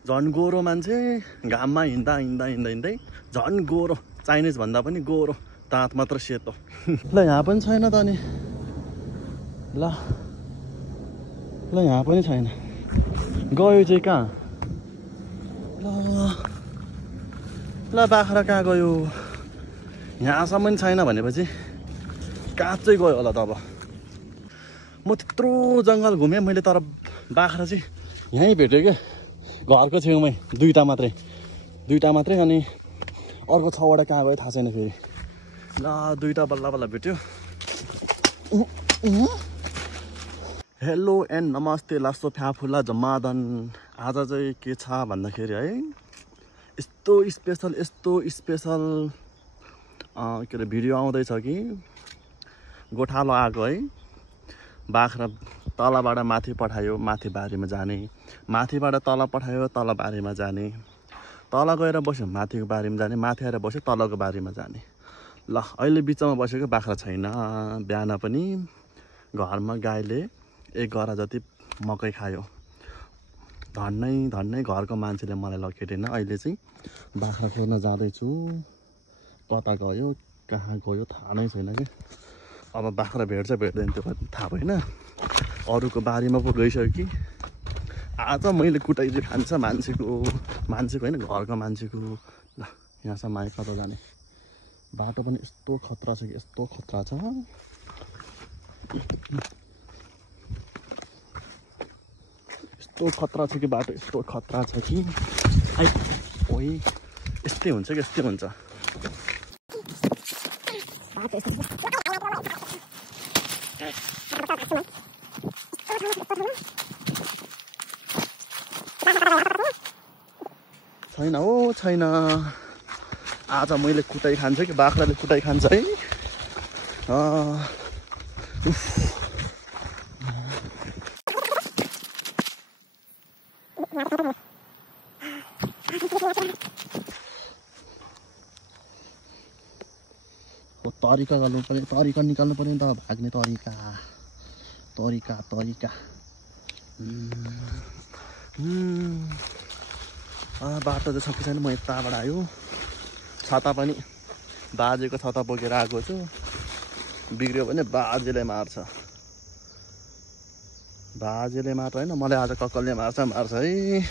झन् गोरो मान्छे घाममा हिँड्दा हिँड्दा हिँड्दा हिँड्दै झन् गोरो, चाइनिज भन्दा पनि गोरो, दाँत मात्र सेतो। ल यहाँ पनि छैन त अनि ल यहाँ पनि छैन, गयो चाहिँ कहाँ? ल बाख्रा कहाँ गयो? यहाँसम्म छैन भनेपछि कहाँ चाहिँ गयो होला त? अब म त्यत्रो जङ्गल घुमेँ मैले, तर बाख्रा चाहिँ यहीँ भेट्यो क्या, घरको छेउमै दुईवटा मात्रै अनि अर्को 6वटा कहाँ गयो थाहा छैन फेरि। ल दुईवटा बल्ल बल्ल भेट्यो। हेलो एन्ड नमस्ते लासो फ्याफुला जम्मादन। आज चाहिँ के छ भन्दाखेरि है, यस्तो स्पेसल के अरे भिडियो आउँदैछ कि गोठालो आएको है, बाख्रा तलबाट माथि पठायो, माथि बारीमा जाने, माथिबाट तल पठायो, तल बारीमा जाने, तल गएर बस्यो माथिको बारीमा जाने, माथि आएर बस्यो तलको बारीमा जाने। ल अहिले बिचमा बसेको बाख्रा छैन। बिहान पनि घरमा गाईले 1 गरा जति मकै खायो। धन्नै घरको मान्छेले मलाई लखेटेन। अहिले चाहिँ बाख्रा खोज्न जाँदैछु, कता गयो कहाँ गयो थाहा नै छैन कि। अब बाख्रा भेट्छ भेट्दैन त्यो थाहा भएन। अरूको बारीमा पो गइसक्यो कि। आज मैले कुटाइ चाहिँ खान्छ मान्छेको होइन, घरको मान्छेको। ल यहाँसम्म आए कता जाने? बाटो पनि यस्तो खतरा छ कि यस्तो खतरा छ। यस्तो खतरा छ कि बाटो यस्तो खतरा छ कि ओइ यस्तै हुन्छ कि यस्तै हुन्छ। छैन हो छैन। आज मैले कुटाइ खान्छ कि बाख्राले कुटाइ खान्छ है। तरिका गर्नु पर्यो, तरिका निकाल्नु पर्यो नि त, भाग्ने तरिका। बाटो चाहिँ छ कि छैन? म यताबाट आयो, छाता पनि बाजेको छाता बोकेर आएको छु। बिग्रियो भने बाजेले मार्छ होइन, मलाई आज कक्कलले मार्छ है।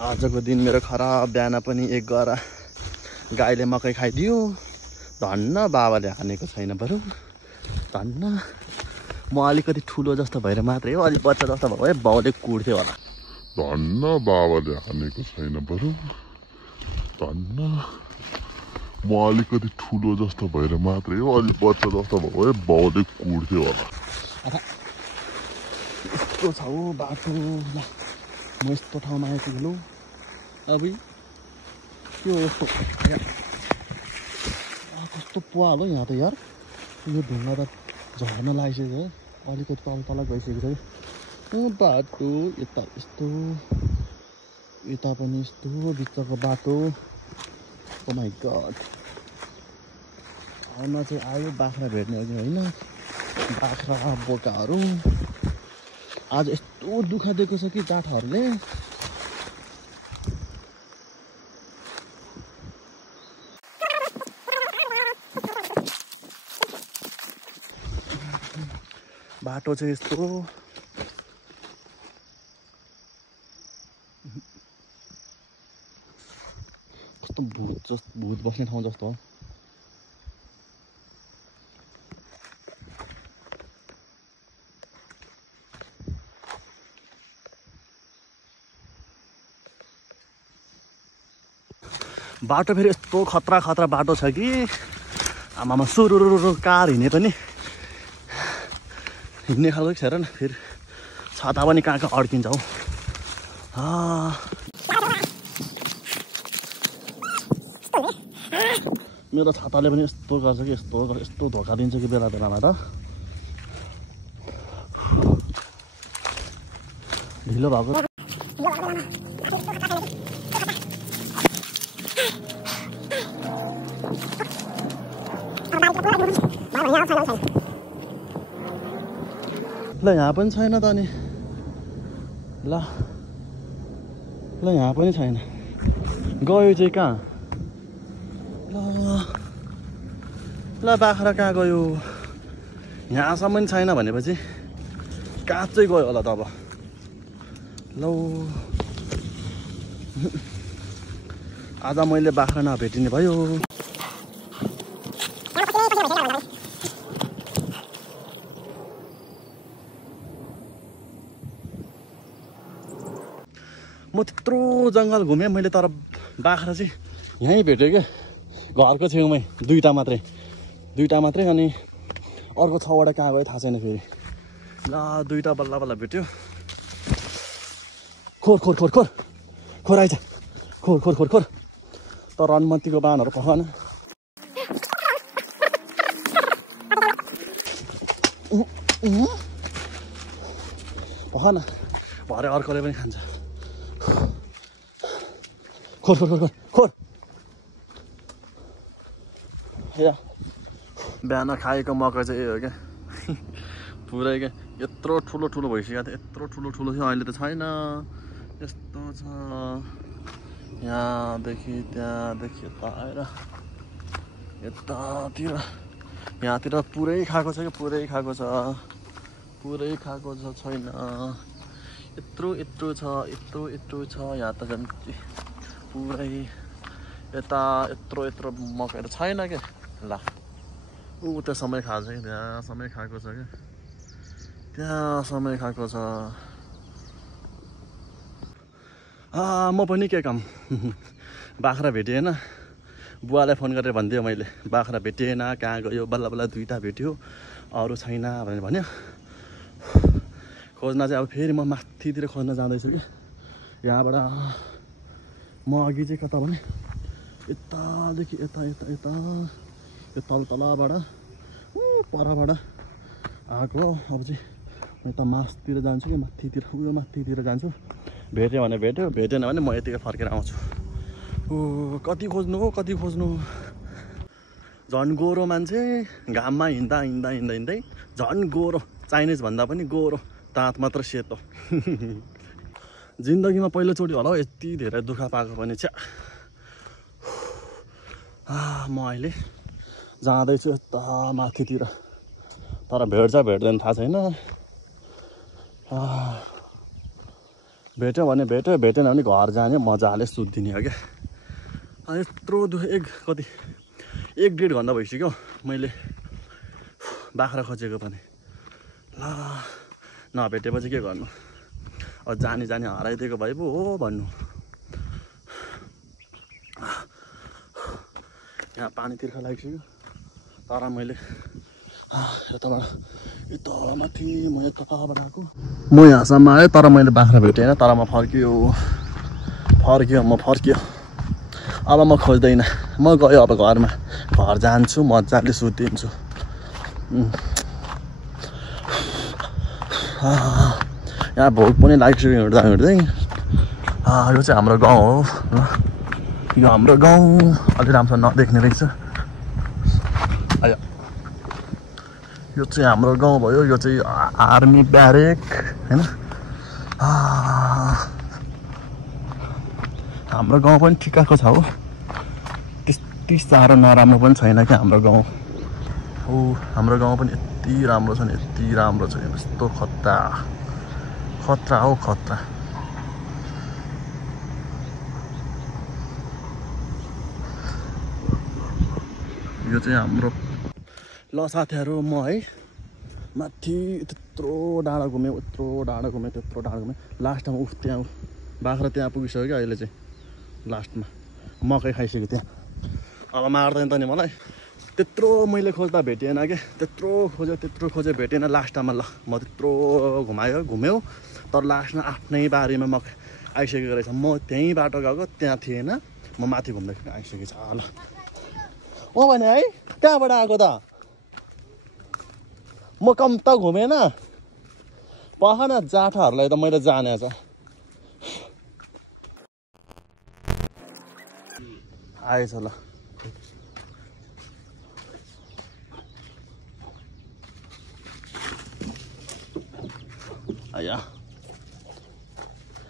आजको दिन मेरो खराब। बिहान पनि 1 गरा गाईले मकै खाइदियो। धन्न बाबाले हानेको छैन बरु, धन्न म अलिकति ठुलो जस्तो भएर मात्रै हो, अलिक बच्चा जस्तो भयो बाउले कुट्थ्यो होला। धन्न बाबाले हानेको छैन बरु, धन्न म अलिकति ठुलो जस्तो भएर मात्रै हो, अलिक बच्चा जस्तो भयो बाउले कुट्थ्यो होला। यस्तो छ हौ बाटो। ल म यस्तो ठाउँमा आइपुग्नु। अब के हो यस्तो? कस्तो पुवाल हो यहाँ त यार। यो ढुङ्गा त झर्न लागिसक्यो है, अलिकति तल गइसकेको छ कि। बाटो यता यस्तो, यता पनि यस्तो, बिचको बाटो। ओ माइ गड। घरमा चाहिँ आयो बाख्रा भेट्ने हो कि होइन, बाख्रा बोकाहरू। आज यस्तो दुःख दिएको छ कि जाठाहरूले। बाटो चाहिँ यस्तो। कस्तो भूत बस्ने ठाउँ जस्तो हो। बाटो फेरि यस्तो खतरा बाटो छ कि आमामा सुरुरु कार हिँड्ने पनि हिँड्ने खालको छ र न। फेरि छाता पनि कहाँ अड्किन्छ हौ। मेरो छाताले पनि यस्तो गर्छ कि यस्तो धोका दिन्छ कि बेला बेलामा त। ढिलो भएको ल यहाँ पनि छैन त अनि। ल ल यहाँ पनि छैन गयो चाहिँ कहाँ ल बाख्रा कहाँ गयो यहाँसम्म पनि छैन भनेपछि कहाँ चाहिँ गयो होला त अब ल आज मैले बाख्रा नभेटिने भयो म त्यत्रो जङ्गल घुमेँ मैले तर बाख्रा चाहिँ यहीँ भेटेँ क्या घरको छेउमै दुईवटा मात्रै अनि अर्को 6वटा कहाँ गयो थाहा छैन फेरि ल दुईवटा बल्ल बल्ल भेट्यो खोर आइज खोर तर अनुमतिको बाणहरू पखान भरे अर्कोले पनि खान्छ खोर या बिहान खाएको मकै चाहिँ हो क्या पुरै क्या यत्रो ठुलो भइसकेको थियो यत्रो ठुलो थियो अहिले त छैन यस्तो छ यहाँदेखि त्यहाँदेखि यता आएर यतातिर यहाँतिर पुरै खाएको छ क्या पुरै खाएको छ छैन यत्रो छ यहाँ त झन् पुरै यता यत्रो मकैहरू छैन क्या ल त्यहाँ समय खाएको छ कि त्यहाँ समय खाएको छ क्या म पनि के काम बाख्रा भेटिएन बुवालाई फोन गरेर भनिदियो मैले बाख्रा भेटिएन कहाँ गयो बल्ल बल्ल दुईवटा भेट्यो अरू छैन भनेर भन्यो खोज्न चाहिँ अब फेरि म माथितिर खोज्न जाँदैछु कि यहाँबाट म अघि चाहिँ कता भने यतादेखि यता यो तलबाट परबाट आएको अब चाहिँ म यता मासतिर जान्छु कि माथितिर जान्छु भेट्यो भने भेट्यो भेटेन भने म यतिकै फर्केर आउँछु कति खोज्नु झन् गोरो मान्छे घाममा हिँड्दै झन् गोरो चाइनिज भन्दा पनि गोरो दाँत मात्र सेतो जिन्दगीमा पहिलोचोटि होला हौ यति धेरै दुःख पाएको पनि छ्या म अहिले जाँदैछु यता माथितिर तर भेट्दैन थाहा छैन भेट्यो भने भेट्यो भेटेन भने घर जाने मजाले सुत्दिने हो क्या यत्रो दुःख 1.5 घन्टा भइसक्यो मैले बाख्रा खोजेको पनि ल नभेटेपछि के गर्नु अब जाने हराइदिएको भए पो हो भन्नु यहाँ पानी तिर्खा लागिसक्यो तर मैले यताबाट यता माथि म यताबाट आएको म यहाँसम्म आएँ तर मैले बाख्रा भेटेन तर म फर्कियो अब म खोज्दैन म गयो अब घरमा घर जान्छु मजाले सुतिन्छु यहाँ भोक पनि लागिसक्यो हिँड्दै यो चाहिँ हाम्रो गाउँ हो यो हाम्रो गाउँ अलि राम्रोसँग नदेख्ने रहेछ यो चाहिँ हाम्रो गाउँ भयो यो चाहिँ आर्मी ब्यारेक हैन हाम्रो गाउँ पनि ठिक्कको छ हो त्यति साह्रो नराम्रो पनि छैन क्या हाम्रो गाउँ हो हाम्रो गाउँ पनि यति राम्रो छ नि यति राम्रो छ यस्तो खतरा हो खतरा यो चाहिँ हाम्रो ल साथीहरू म है माथि त्यत्रो डाँडा घुमेँ लास्टमा त्यहाँ बाख्रा त्यहाँ पुगिसक्यो क्या अहिले चाहिँ लास्टमा मकै खाइसक्यो त्यहाँ अब मार्दैन त नि मलाई त्यत्रो मैले खोज्दा भेटिएन क्या त्यत्रो खोजेँ भेटेन लास्टमा ल म त्यत्रो घुम्यो तर लास्टमा आफ्नै बारीमा मकै आइसकेको रहेछ म त्यहीँ बाटो गएको त्यहाँ थिएन म माथि घुम्दाखेरि आइसकेको छ ल भने है कहाँबाट आएको त म कम त घुमेन पखन जाठाहरूलाई त मैले जाने छ आएछ ल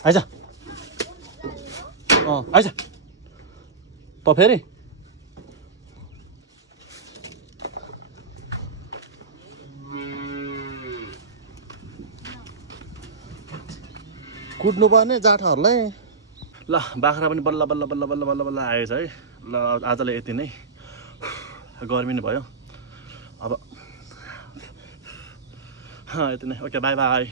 आइज आइज त फेरि कुट्नु पर्ने जाठाहरूलाई ल बाख्रा पनि बल्ल बल्ल बल्ल बल्ल बल्ल बल्ल आएछ है ल आजलाई यति नै गर्मी नै भयो अब यति नै ओके बाई बाई